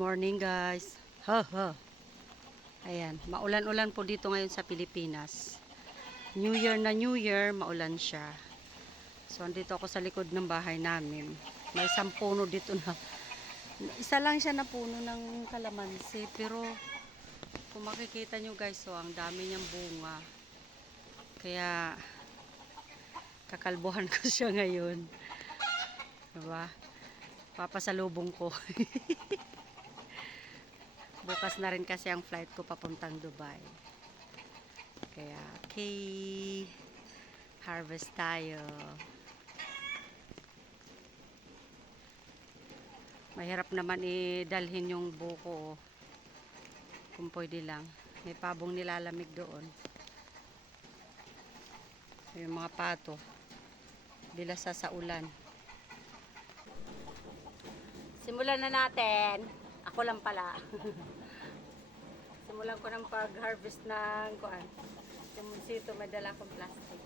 morning guys. Ha ha. Ayan, maulan-ulan po dito ngayon sa Pilipinas. New Year na New Year, maulan siya. So andito ako sa likod ng bahay namin. May isang puno dito na. Isa lang siya na puno ng kalamansi, pero kung makikita nyo guys, so ang dami niyang bunga. Kaya kakalbuhan ko siya ngayon. Diba? Papasalubong ko. Bukas na rin kasi ang flight ko papuntang Dubai. Kaya, okay, harvest tayo. Mahirap naman idalhin yung buko. Kung pwede lang. May pabong nilalamig doon. Yung mga pato. Bilasa sa ulan. Simulan na natin. Ako lang pala. Simulan ko ng pag-harvest ng kuan. Sito, may dala akong plastic.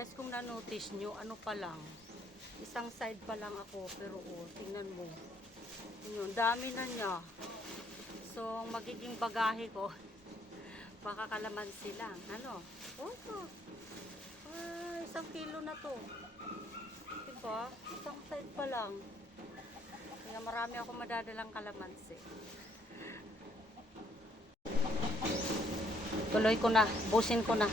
Guys, kung na-notice nyo, ano pa lang, isang side pa lang ako, pero oh, tingnan mo. Yun, dami na niya. So, magiging bagahe ko, baka kalamansi lang. Ano? Oh, isang kilo na to. Diba? Isang side pa lang. Kaya marami ako madadalang kalamansi. Tuloy ko na. Busin ko na.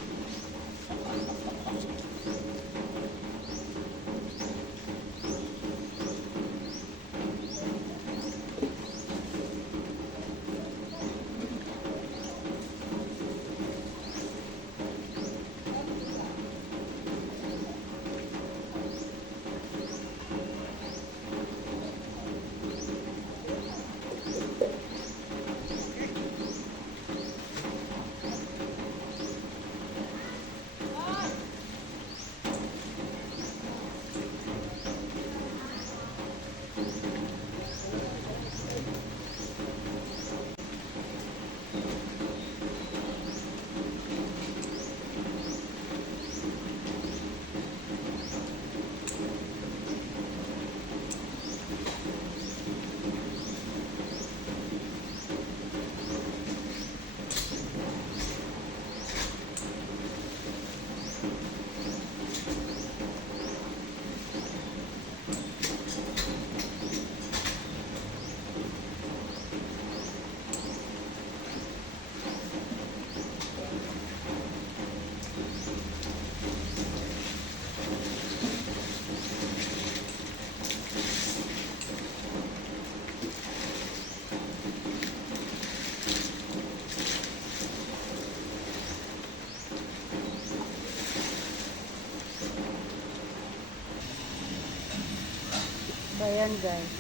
So, ayan guys.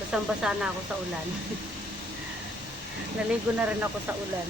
Basang-basa na ako sa ulan. Naligo na rin ako sa ulan.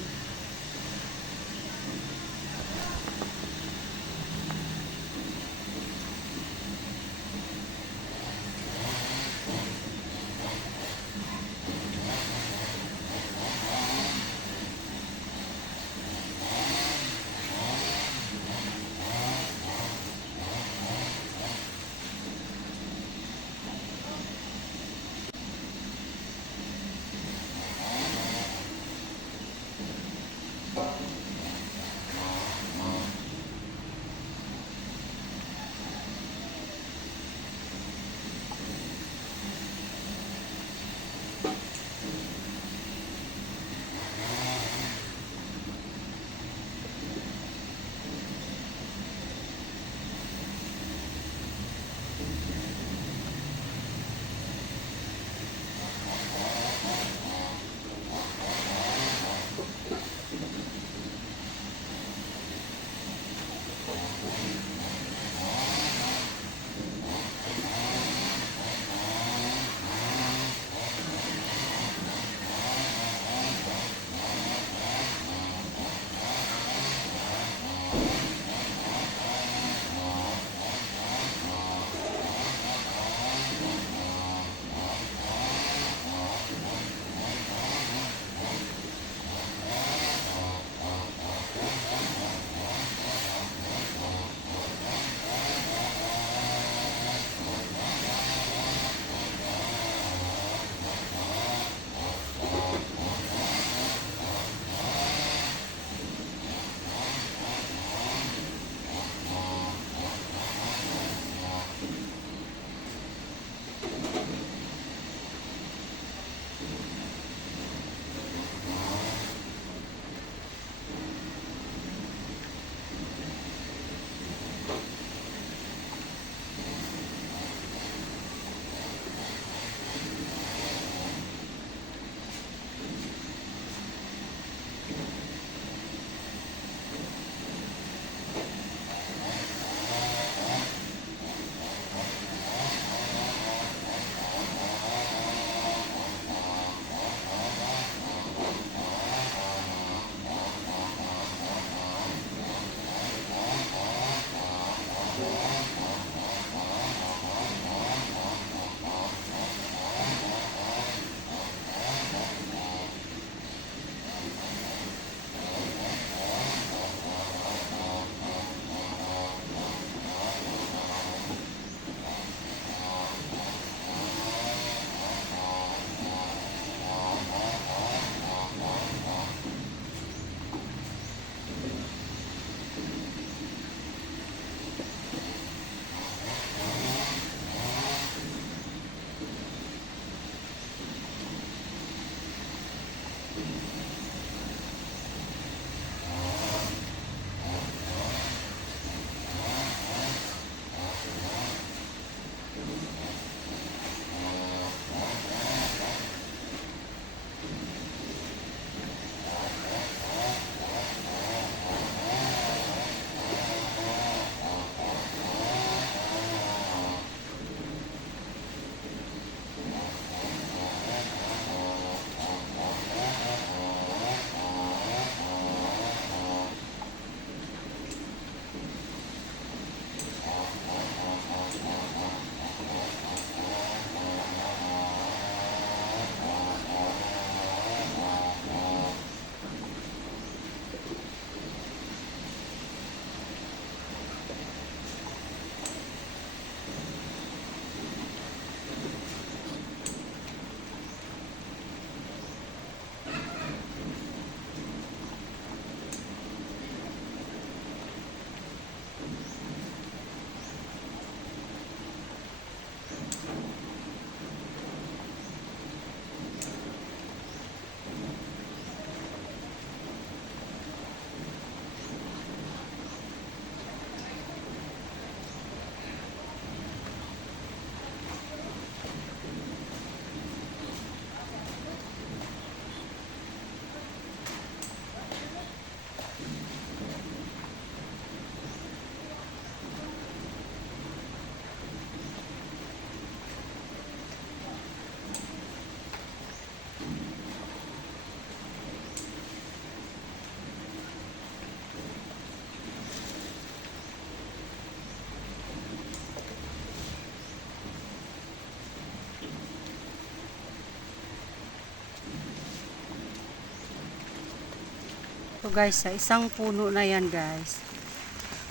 guys, sa isang puno na yan guys,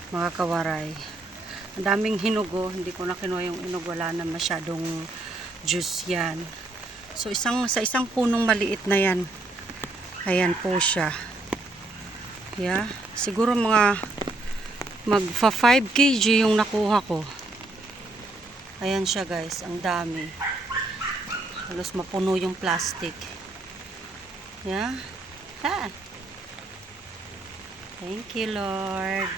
mga kawaray. Ang daming hinugo, hindi ko na kinuha yung inog, wala na masyadong juice yan. So sa isang punong maliit na yan, ayan po siya. Yeah, siguro mga magfa 5 kg yung nakuha ko. Ayan siya guys, ang dami. Halos mapuno yung plastic. Yeah. Ha. Thank you, Lord.